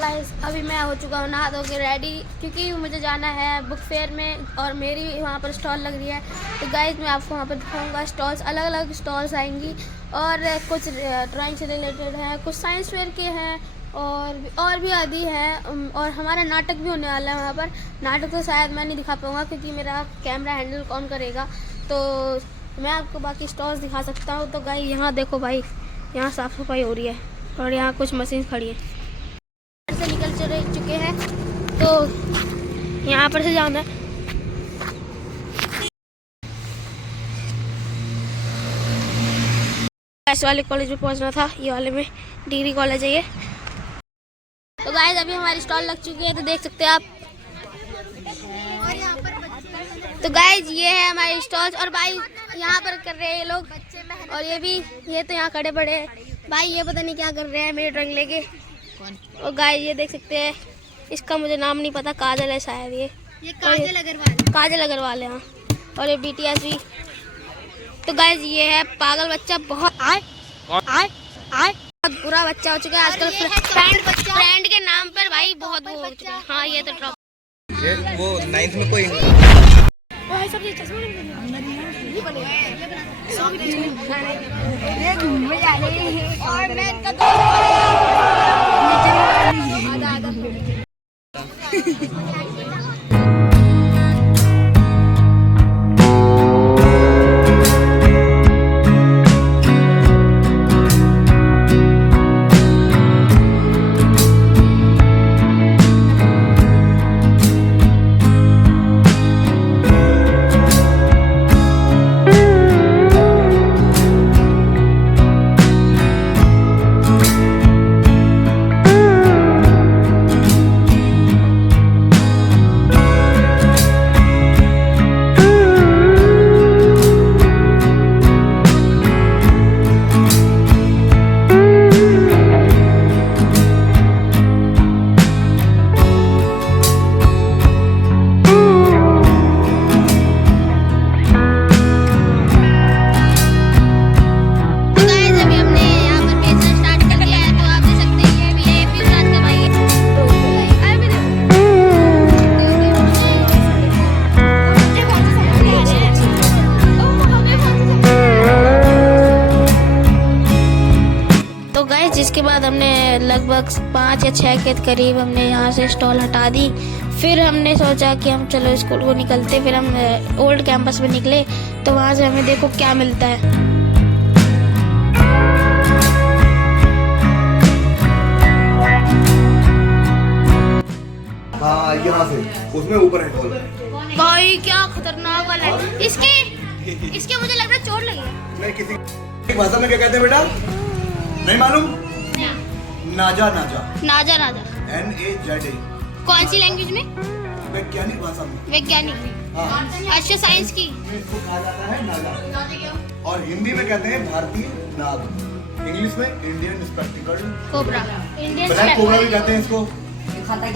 अभी मैं हो चुका हूँ नहा धो के रेडी, क्योंकि मुझे जाना है बुक फेयर में और मेरी वहाँ पर स्टॉल लग रही है। तो गाइस मैं आपको वहाँ पर दिखाऊंगा स्टॉल्स, अलग अलग स्टॉल्स आएंगी और कुछ ड्राइंग से रिलेटेड है, कुछ साइंस फेयर के हैं और भी आदि है। और हमारा नाटक भी होने वाला है वहाँ पर। नाटक तो शायद मैं नहीं दिखा पाऊँगा क्योंकि मेरा कैमरा हैंडल कौन करेगा, तो मैं आपको बाकी स्टॉल्स दिखा सकता हूँ। तो गाइस यहाँ देखो भाई, यहाँ साफ़ सफाई हो रही है और यहाँ कुछ मशीन खड़ी है। से निकल चुके हैं तो यहाँ पर से जाना है। ऐसे वाले कॉलेज में पहुँचना था, ये वाले में डिग्री कॉलेज है ये। तो गाइस अभी हमारी स्टॉल लग चुकी है, तो देख सकते हैं आप। तो गाइस ये है हमारी स्टॉल्स और भाई यहाँ पर कर रहे हैं ये लोग, और ये तो यहाँ खड़े पड़े हैं भाई, ये पता नहीं क्या कर रहे हैं मेरी ड्राइंग लेके। और गाइस ये देख सकते हैं, इसका मुझे नाम नहीं पता, काजल है शायद ये काजल अग्रवाल है हाँ। और ये BTS भी। तो गाइस ये है पागल बच्चा, बहुत बुरा बच्चा हो चुका है आजकल। फ्रेंड के नाम पर भाई बहुत वो हो चुका है। हाँ ये तो ड्रॉप, वो 9th में कोई जिसके बाद हमने लगभग 5 या 6 के करीब हमने यहाँ से स्टॉल हटा दी। फिर हमने सोचा कि हम चलो स्कूल को निकलते, फिर हम ओल्ड कैंपस में निकले, तो वहाँ से हमें देखो क्या मिलता है। हाँ यहाँ से उसमें ऊपर है कॉल। भाई क्या खतरनाक वाला है, इसके मुझे लग रहा है चोट लगी है। नहीं, किसी भाषा में क्या कहते हैं बेटा, नहीं मालूम? नाजा NAZA। कौन सी लैंग्वेज में? वैज्ञानिक भाषा में। वैज्ञानिक। हाँ। अच्छा साइंस की। इसको कहा जाता है नाजा, और हिंदी में कहते हैं भारतीय नाग, इंग्लिश में Indian spectacled cobra, black cobra भी कहते हैं इसको।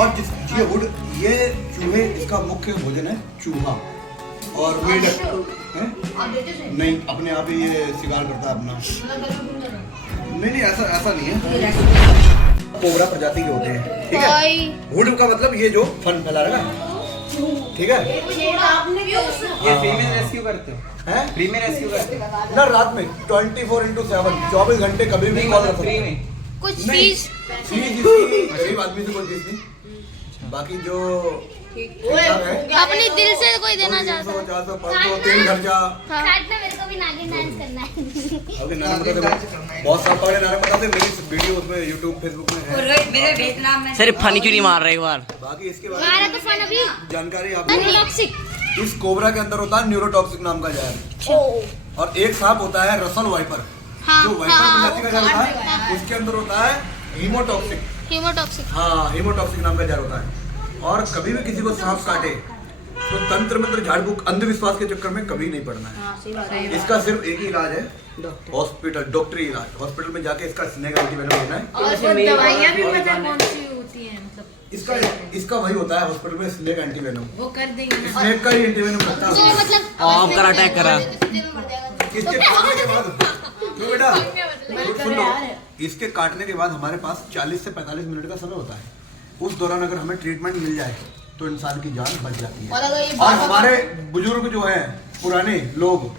और ये वुड, ये चूहे, इसका मुख्य भोजन है चूहा और मेढक है? नहीं, अपने आप ही ये शिकार करता है अपना। नहीं ऐसा नहीं है, कोबरा प्रजाति के होते हैं, ठीक है। वुड का मतलब ये जो फन फैला रहा है, ठीक है। ये फीमेल रेस्क्यू करते हो? हैं? फ्री में रेस्क्यू करते हो? ना रात में 24x7 24 घंटे कभी भी कॉल कर सकते फ्री हैं। में कुछ फीस गरीब आदमी से कोई फीस नहीं, बाकी जो अपने दिल से कोई देना चाहता है। 400 500 तेल खर्चा। मेरे को भी नागिन डांस करना है। अभी नारे बताते बहुत साफ पकड़े, नारे बताते मेरी वीडियो उसमें YouTube Facebook में है। मेरे वियतनाम में सर फनी क्यों नहीं मार रहे एक बार? बाकी इसके बारे मारा तो फन अभी में जानकारी आपको, टॉक्सिक। इस कोबरा के अंदर होता है न्यूरोटॉक्सिक नाम का जहर, और एक सांप होता है रसल वाइपर, जो वाइपर प्रजाति का जहर होता है, उसके अंदर होता है हीमोटॉक्सिक। हाँ, हीमोटॉक्सिक नाम का जहर होता है। और कभी भी किसी को सांप काटे तो तंत्र मंत्र झाड़ फूक अंधविश्वास के चक्कर में कभी नहीं पड़ना है। इसका सिर्फ एक ही इलाज है, हॉस्पिटल, डॉक्टरी इलाज। हॉस्पिटल में जाके इसका स्नेक एंटीवेनम लेना है। और दवाइयाँ भी पता कौन सी होती हैं, मतलब इसका वही होता है हॉस्पिटल में, स्नेक एंटीवेनम। वो कर देंगे ना, स्नेक का ही एंटीवेनम लगता है। मतलब आप कर अटैक करा इसके काटने के बाद, क्यों बेटा सुन लो, इसके काटने के बाद हमारे पास 40 से 45 मिनट का समय होता है। उस दौरान अगर हमें ट्रीटमेंट मिल जाए तो इंसान की जान बच जाती और अगर ये है। और हमारे बुजुर्ग जो हैं पुराने लोग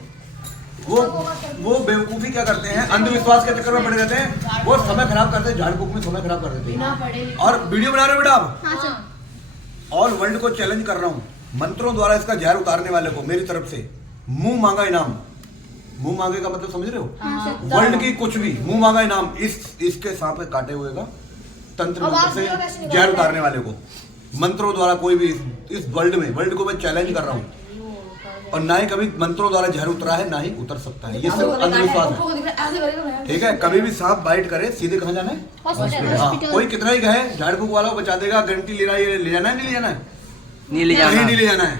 वो बेवकूफ़ी क्या करते हैं, अंधविश्वास के चक्कर में पड़े रहते हैं, वो समय खराब करते हैं, झाड़ फूक में समय खराब कर देते हैं। और वीडियो बना रहे हो बेटा आप? हाँ सर। ऑल वर्ल्ड को चैलेंज कर रहा हूँ, मंत्रों द्वारा इसका जहर उतारने वाले को मेरी तरफ से मुंह मांगा इनाम। मुंह मांगे का मतलब समझ रहे हो? हाँ, वर्ल्ड की कुछ भी मुंह मांगा इनाम, इसके सांप के काटे हुए का तंत्र मंत्र से जहर उतारने वाले को मंत्रों द्वारा कोई भी इस वर्ल्ड को मैं चैलेंज कर रहा हूँ। और ना ही कभी मंत्रों द्वारा जहर उतरा है, ना ही उतर सकता है। ये सब अंधविश्वास है, ठीक है? कभी भी सांप बाइट करे सीधे कहाँ जाना है? हाँ, कोई कितना ही कहे झाड़ फूक वाला बचा देगा, गारंटी ले रहा है, ये ले जाना है नहीं ले जाना है? नहीं ले जाना, नहीं ले जाना है।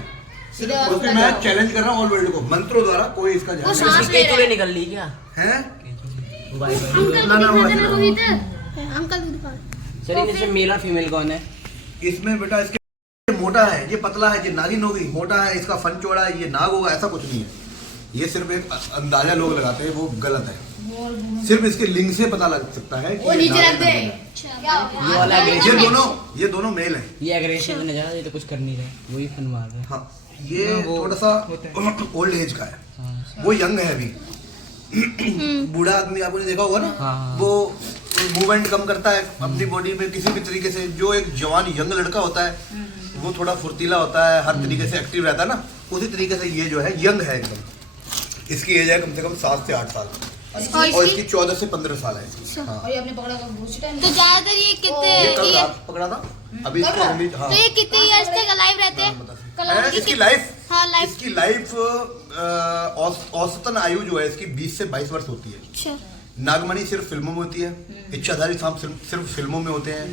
उसके मैं चैलेंज कर रहा हूँ ऑल वर्ल्ड को, मंत्रों द्वारा कोई इसका जहर निकल ली क्या है? सर इनमें मेल और फीमेल कौन है? इसमें बेटा इसके मोटा है, ये पतला है, ये नागिन होगी, मोटा है, इसका फन चौड़ा है, ये नाग होगा, ऐसा कुछ नहीं है। ये सिर्फ एक अंदाजा लोग लगाते हैं, वो गलत है। सिर्फ इसके लिंग से पता लग सकता है कि ये दोनों मेल हैं। ये एग्रेसिव नहीं जा रहा, ये तो कुछ कर नहीं रहे, वही फन मार रहे हैं। हाँ, ये थोड़ा सा ओल्ड एज का है, वो यंग है अभी। बूढ़ा आदमी आपने देखा होगा ना, वो मूवमेंट कम करता है अपनी बॉडी में किसी भी तरीके से। जो एक जवान यंग लड़का होता है वो थोड़ा फुर्तीला होता है, हर तरीके से एक्टिव रहता है ना, उसी तरीके से ये जो है यंग है एकदम। इसकी एज है कम से कम 7 से 8 साल और इसकी 14 से 15 साल है। हाँ। तो ज्यादातर ये कितने पकड़ा था अभी इसको? हाँ। तो ये कितने इयर्स तक अलाइव रहते हैं? इसकी लाइफ औसतन आयु जो है इसकी 20 से 22 वर्ष होती है। अच्छा। नागमणि सिर्फ फिल्मों में होती है, इच्छाधारी सांप सिर्फ फिल्मों में होते हैं।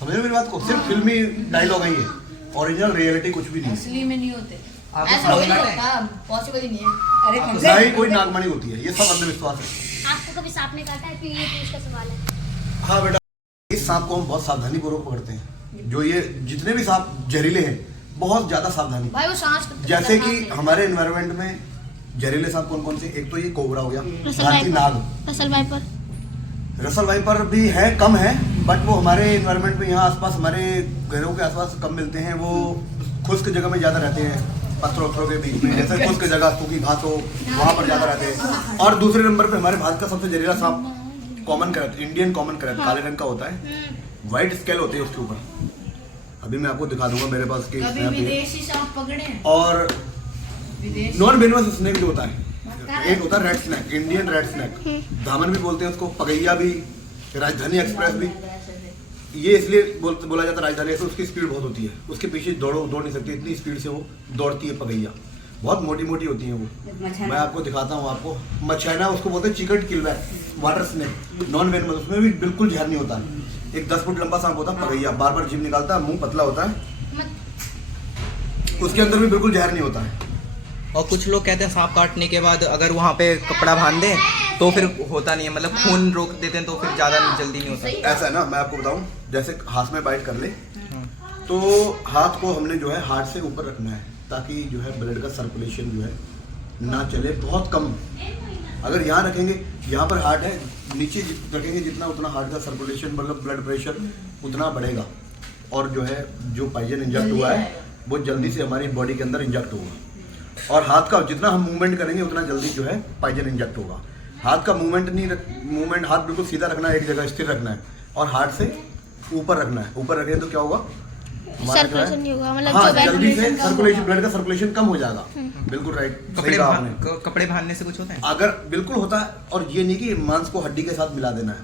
समझ रहे हो मेरी बात को? सिर्फ फिल्मी डायलॉग है ये, ओरिजिनल रियलिटी कुछ भी नहीं है। असली में नहीं होते, पॉसिबल ही नहीं है। ना ही कोई नागमणि होती है, ये सब अंधविश्वास है। आपको कभी सांप ने काटा है? ये पूछ का सवाल है। हाँ बेटा, इस सांप को हम बहुत सावधानी पूर्वक पकड़ते हैं। जो ये जितने भी सांप जहरीले हैं, बहुत ज्यादा सावधानी। भाई वो सांस जैसे कि हमारे एनवायरनमेंट में जहरीले सांप कौन कौन से? एक तो ये कोबरा हो गया, भारतीय नाग, रसल वाइपर भी है, कम है, बट वो हमारे एनवायरनमेंट में यहाँ आसपास हमारे घरों के आसपास कम मिलते हैं। वो खुश्क जगह में ज्यादा रहते हैं, पत्थरों के बीच में, जैसे खुश्क जगह सूखी घास हो वहां पर ज्यादा रहते हैं। और दूसरे नंबर पे हमारे भारत का सबसे जहरीला सांप common krait, Indian common krait, काले रंग का होता है, व्हाइट स्केल होती है उसके ऊपर। अभी मैं आपको दिखा दूंगा, मेरे पास विदेशी सांप पकड़े। और नॉन वेनमस स्नेक जो होता है, एक होता है red snake, Indian red snake, धामन भी बोलते हैं उसको, पगैया भी, राजधानी एक्सप्रेस भी। ये इसलिए बोला जाता है राजधानी एक्सप्रेस, उसकी स्पीड बहुत होती है, उसके पीछे दौड़ नहीं सकती, इतनी स्पीड से वो दौड़ती है पगैया। बहुत मोटी मोटी होती है वो। मैं आपको दिखाता हूँ, आपको मछैना उसको बोलते हैं, chicken keelback, water snake, non venomous, उसमें भी बिल्कुल जहर नहीं होता। एक 10 फुट लंबा सांप होता है पगैया, बार बार जीभ निकालता है, मुंह पतला होता है, उसके अंदर भी बिल्कुल जहर नहीं होता है। और कुछ लोग कहते हैं सांप काटने के बाद अगर वहाँ पे कपड़ा बांध दें तो फिर होता नहीं है, मतलब खून रोक देते हैं तो फिर ज़्यादा जल्दी नहीं होता। ऐसा है ना, मैं आपको बताऊं, जैसे हाथ में बाइट कर ले तो हाथ को हमने जो है हार्ट से ऊपर रखना है, ताकि जो है ब्लड का सर्कुलेशन जो है ना चले, बहुत कम। अगर यहाँ रखेंगे, यहाँ पर हार्ट है, नीचे रखेंगे जितना उतना हार्ट का सर्कुलेशन, मतलब ब्लड प्रेशर उतना बढ़ेगा, और जो है जो पॉइजन इंजेक्ट हुआ है वो जल्दी से हमारी बॉडी के अंदर इंजेक्ट होगा। और हाथ का जितना हम मूवमेंट करेंगे उतना जल्दी जो है पॉइजन इंजेक्ट होगा। हाथ का मूवमेंट हाथ बिल्कुल सीधा रखना है, एक जगह स्थिर रखना है, और हाथ से ऊपर रखना है। ऊपर रखें तो क्या होगा, सर्कुलेशन नहीं होगा, मतलब हाँ, जो जल्दी से सर्कुलेशन, ब्लड का सर्कुलेशन कम हो जाएगा। बिल्कुल राइट, कपड़े बांधने से कुछ होता है? अगर बिल्कुल होता है, और ये नहीं कि मांस को हड्डी के साथ मिला देना है,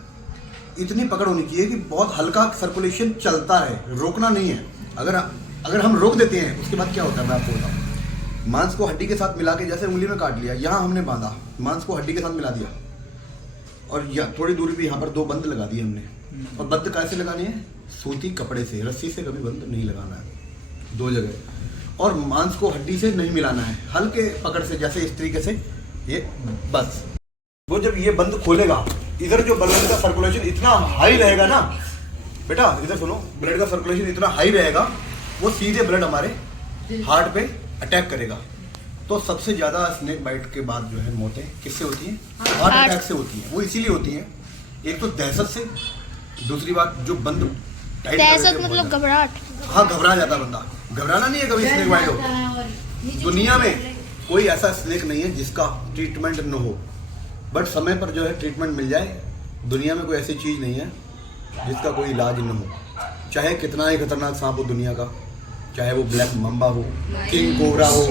इतनी पकड़ होनी चाहिए कि बहुत हल्का सर्कुलेशन चलता रहे, रोकना नहीं है। अगर हम रोक देते हैं उसके बाद क्या होता है मैं आपको बताऊँ। मांस को हड्डी के साथ मिला के, जैसे उंगली में काट लिया, यहाँ हमने बांधा, मांस को हड्डी के साथ मिला दिया, और थोड़ी दूरी पे यहाँ पर 2 बंद लगा दिए हमने। और बंद कैसे लगानी है? सूती कपड़े से, रस्सी से कभी बंद नहीं लगाना है, 2 जगह। और मांस को हड्डी से नहीं मिलाना है, हल्के पकड़ से, जैसे इस तरीके से, ये बस। वो जब ये बंद खोलेगा, इधर जो ब्लड का सर्कुलेशन इतना हाई रहेगा ना बेटा, इधर सुनो, ब्लड का सर्कुलेशन इतना हाई रहेगा, वो सीधे ब्लड हमारे हार्ट पे अटैक करेगा। तो सबसे ज्यादा स्नेक बाइट के बाद जो है मौतें किससे होती हैं? हार्ट अटैक से होती हैं। वो इसीलिए होती हैं, एक तो दहशत से, दूसरी बात जो बंद दहशत मतलब घबराहट। हाँ, घबरा जाता बंदा। घबराना नहीं है कभी स्नेक बाइट हो। दुनिया में कोई ऐसा स्नेक नहीं है जिसका ट्रीटमेंट न हो, बट समय पर जो है ट्रीटमेंट मिल जाए। दुनिया में कोई ऐसी चीज़ नहीं है जिसका कोई इलाज न हो, चाहे कितना ही खतरनाक सांप हो दुनिया का, चाहे वो ब्लैक मम्बा हो, किंग कोबरा हो,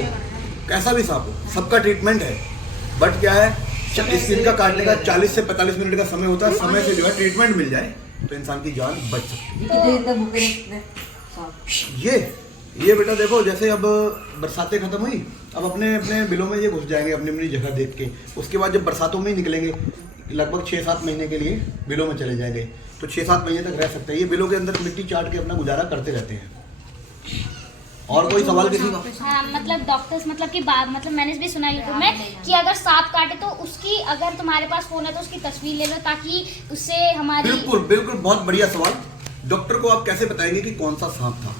कैसा भी सांप हो, सबका ट्रीटमेंट है। बट क्या है, जब स्किन का काटने का 40 से 45 मिनट का समय होता है, समय से जो है ट्रीटमेंट मिल जाए तो इंसान की जान बच सकती है। ये बेटा देखो, जैसे अब बरसातें खत्म हुई, अब अपने अपने बिलों में ये घुस जाएंगे अपनी अपनी जगह देख के। उसके बाद जब बरसातों में ही निकलेंगे, लगभग 6-7 महीने के लिए बिलों में चले जाएंगे, तो 6-7 महीने तक रह सकते हैं। ये बिलों के अंदर मिट्टी चाट के अपना गुजारा करते रहते हैं। और कोई सवाल किसी का? हाँ, मतलब डॉक्टर्स मतलब कि मतलब मैंने भी सुना यूट्यूब में कि अगर सांप काटे तो उसकी, अगर तुम्हारे पास फोन है तो उसकी तस्वीर ले लो ताकि उससे हमारी। बिल्कुल बिल्कुल, बहुत बढ़िया सवाल। डॉक्टर को आप कैसे बताएंगे कि कौन सा सांप था?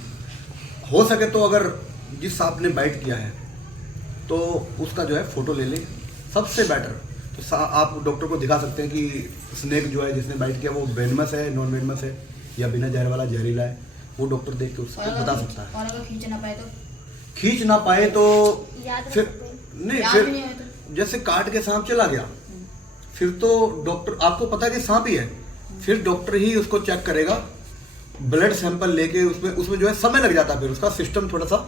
हो सके तो अगर जिस सांप ने बाइट किया है तो उसका जो है फोटो ले ले, सबसे बेटर। तो आप डॉक्टर को दिखा सकते हैं कि स्नेक जो है जिसने बाइट किया वो वेनमस है, नॉन वेनमस है, या बिना जहर वाला जहरीला है। वो डॉक्टर देख के उसको बता सकता है। और अगर खींच ना पाए तो? खींच ना पाए तो फिर नहीं, याद फिर नहीं आया तो? जैसे काट के सांप चला गया, फिर तो डॉक्टर, आपको पता है कि सांप ही है, फिर डॉक्टर ही उसको चेक करेगा, ब्लड सैंपल लेके। उसमें जो है समय लग जाता है, फिर उसका सिस्टम थोड़ा सा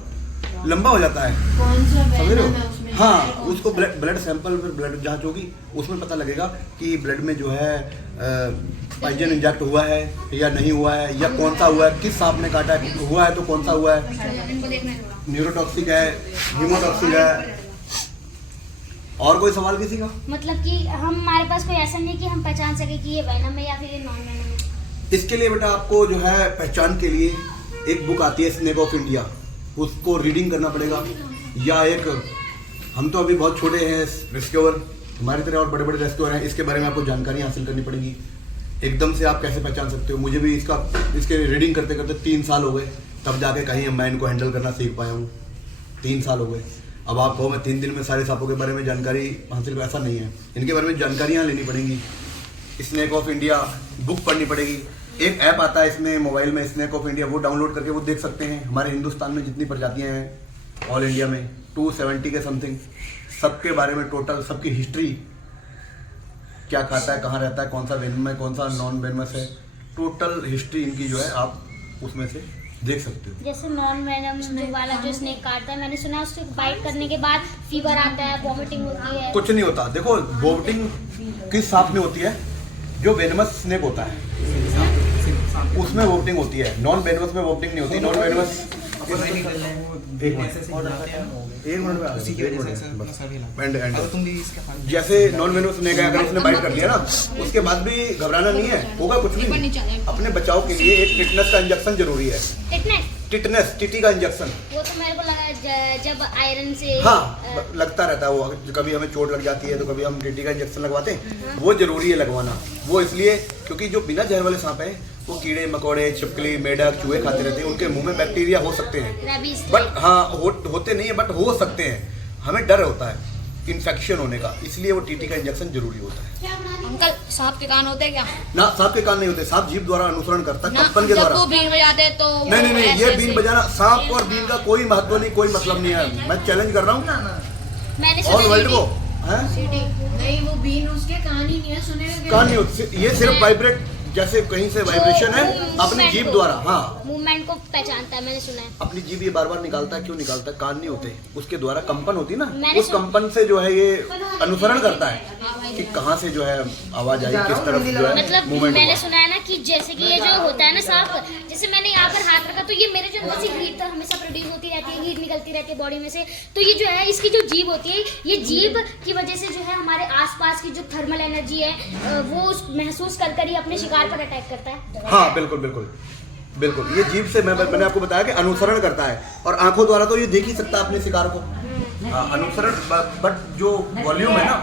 लंबा हो जाता है, कौन सा समझ रहे वेनम है हो? उसमें? हाँ, उसको ब्लड सैंपल, फिर ब्लड जांच होगी, उसमें पता लगेगा कि ब्लड में जो है पॉइजन इंजेक्ट हुआ है या नहीं हुआ है, या कौन सा हुआ है, किस सांप ने काटा है, हुआ है तो कौन सा हुआ है, इनको देखना है थोड़ा। न्यूरोटॉक्सिक है, हीमोटॉक्सिक है। और कोई सवाल किसी का? मतलब कि हमारे पास कोई ऐसा नहीं कि हम पहचान सके कि ये वेनम है या फिर ये नॉन वेनम है। इसके लिए बेटा आपको जो है पहचान के लिए एक बुक आती है स्नेक ऑफ इंडिया, उसको रीडिंग करना पड़ेगा। या एक, हम तो अभी बहुत छोटे हैं रेस्क्यूअर, हमारी तरह और बड़े बड़े रेस्क्यूअर हैं, इसके बारे में आपको जानकारी हासिल करनी पड़ेगी। एकदम से आप कैसे पहचान सकते हो? मुझे भी इसके रीडिंग करते करते 3 साल हो गए, तब जाके कहीं मैं इनको हैंडल करना सीख पाया हूँ। 3 साल हो गए। अब आप कहो मैं 3 दिन में सारे सांपों के बारे में जानकारी हासिल, ऐसा नहीं है। इनके बारे में जानकारियाँ लेनी पड़ेंगी। स्नेक ऑफ इंडिया बुक पढ़नी पड़ेगी। एक ऐप आता है इसमें मोबाइल में, स्नेक ऑफ इंडिया, वो डाउनलोड करके वो देख सकते हैं। हमारे हिंदुस्तान में जितनी प्रजातियाँ हैं ऑल इंडिया में 270 के समथिंग, सबके बारे में टोटल, सबकी हिस्ट्री, क्या खाता है, कहाँ रहता है, कौन सा वेनम है, कौन सा नॉन वेनमस है, टोटल हिस्ट्री इनकी जो है आप उसमें से देख सकते हो। जैसे नॉन वेनम वाला जो स्नेक काटता है, मैंने सुना है उसके बाइट करने के बाद फीवर आता है, वॉमिटिंग होती है। कुछ नहीं होता। देखो, वॉमिटिंग किस सांप में होती है? जो वेनमस स्नेक होता है उसमें वोटिंग होती है, नॉन वेनमस में वोटिंग नहीं होती। नॉन वेनमस जैसे नॉन वेनमस स्नेक है, अगर इसने बाइट कर लिया ना, उसके बाद भी घबराना नहीं है, होगा कुछ नहीं। अपने बचाव के लिए एक टिटनस का इंजेक्शन जरूरी है। टिटनस, टीटी का इंजेक्शन। वो तो मेरे को लगा जब आयरन से, हाँ, लगता रहता है वो। कभी हमें चोट लग जाती है तो कभी हम टीटी का इंजेक्शन लगवाते हैं। वो जरूरी है लगवाना। वो इसलिए क्योंकि जो बिना जहर वाले सांप हैं वो कीड़े मकोड़े, छिपकली, मेढक, चूहे खाते रहते हैं। उनके मुंह में बैक्टीरिया हो सकते हैं, बट हाँ होते नहीं है, बट हो सकते हैं। हमें डर होता है इन्फेक्शन होने का, इसलिए वो टीटी का इंजेक्शन जरूरी होता है। अंकल, सांप के कान होते हैं क्या? ना, सांप के कान नहीं होते। सांप जीभ द्वारा अनुसरण करता है, कंपन के जब द्वारा। वो बीन बजाते हैं तो नहीं, ऐसे ये ऐसे। बीन बजाना, सांप और बीन का कोई महत्व नहीं, कोई मतलब नहीं है। मैं चैलेंज कर रहा हूँ मैंने ऑल वर्ल्ड को। नहीं, वो बीन उसके कान ही नहीं है, सुने कान नहीं होते, ये सिर्फ वाइब्रेट, जैसे कहीं से वाइब्रेशन है अपनी जीभ द्वारा। हाँ, मूवमेंट को पहचानता है, मैंने सुना है। अपनी जीभ ये बार बार निकालता है। क्यों निकालता है? कान नहीं होते, उसके द्वारा कंपन होती है ना, मैंने उस कंपन से जो है ये अनुसरण करता है कि कहाँ से जो है आवाज आई, किस तरफ जो है मतलब मूवमेंट मैंने हुआ। सुना है ना कि जैसे कि ये जो होता है ना सांप, जैसे मैंने यहाँ पर हाथ रखा तो ये मेरे जो अंदर से हीट हमेशा प्रोड्यूस होती रहती है, हीट निकलती रहती है बॉडी में से। तो ये जो है इसकी जो जीभ होती है, ये जीभ की वजह से जो है हमारे आसपास की जो थर्मल एनर्जी है वो महसूस कर ही अपने शिकार पर अटैक करता है। हाँ, बिल्कुल बिल्कुल बिल्कुल। ये जीभ से मैंने आपको बताया कि अनुसरण करता है, और आंखों द्वारा तो ये देख ही सकता है अपने शिकार को। हाँ, अनुसरण, बट जो वॉल्यूम है ना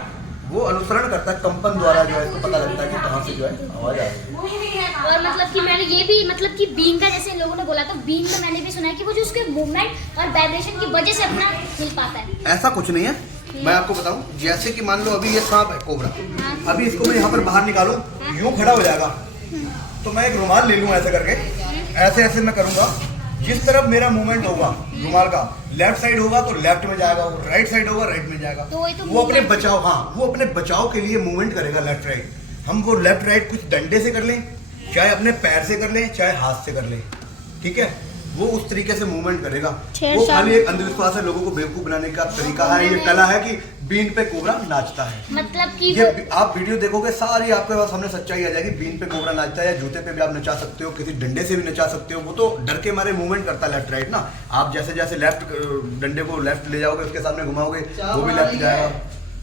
वो अनुसरण करता है, कंपन द्वारा जो है इसको पता लगता है कि कहाँ से जो है आवाज आ रही है। और मतलब कि मैंने ये भी, मतलब कि बीन का जैसे लोगों ने बोला था, बीन में मैंने भी सुना है कि वो जो उसके मूवमेंट और वाइब्रेशन की वजह से अपना हिल पाता है। ऐसा कुछ नहीं है, मैं आपको बताऊं। जैसे कि मान लो अभी ये सांप है, कोबरा, अभी इसको मैं यहाँ पर बाहर निकालूं, यूं खड़ा हो जाएगा, तो मैं एक रुमाल ले लूं ऐसे करके, ऐसे ऐसे मैं करूंगा, जिस तरफ मेरा मूवमेंट होगा रुमाल का, लेफ्ट साइड होगा तो लेफ्ट में जाएगा, वो राइट साइड होगा राइट में जाएगा। तो वही तो वो अपने movement- बचाव, हाँ वो अपने बचाव के लिए मूवमेंट करेगा लेफ्ट राइट। हम वो लेफ्ट राइट कुछ डंडे से कर लें, चाहे अपने पैर से कर लें, चाहे हाथ से कर लें, ठीक है, वो उस तरीके से मूवमेंट करेगा। वो खाली एक अंधविश्वास है, लोगों को बेवकूफ बनाने का तरीका है, ये कला है कि बीन पे कोबरा नाचता है। मतलब कि ये वो आप वीडियो देखोगे सारी आपके पास सामने सच्चाई आ जाएगी। बीन पे कोबरा नाचता है, या जूते पे भी आप नचा सकते हो, किसी डंडे से भी नचा सकते हो। वो तो डर के मारे मूवमेंट करता है लेफ्ट राइट ना। आप जैसे जैसे लेफ्ट डंडे को लेफ्ट ले जाओगे, उसके सामने घुमाओगे, वो भी लेफ्ट जाएगा।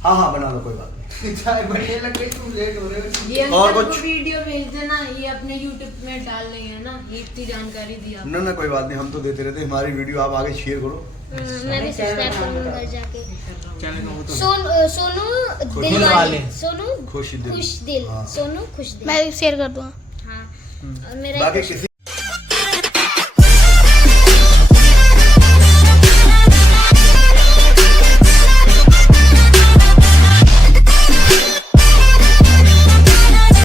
हाँ हाँ बना लो, कोई बात नहीं। चाय बढ़ने लग गई, तुम लेट हो रहे हो। ये और अंकल कुछ? को वीडियो भेज देना, ये अपने YouTube में डाल रही है ना, ये इतनी जानकारी दी आप। ना ना कोई बात नहीं, हम तो देते रहते हैं। हमारी वीडियो आप आगे शेयर करो। मैं भी सब्सक्राइब करूंगा घर जाके। चैनल में वो तो सोनू दिल वाले। वाले, सोनू खुश दिल। खुश दिल, हाँ। सोनू खुश दिल। मैं शेयर कर दूँगा। हाँ और मेरा बाकी एक किसी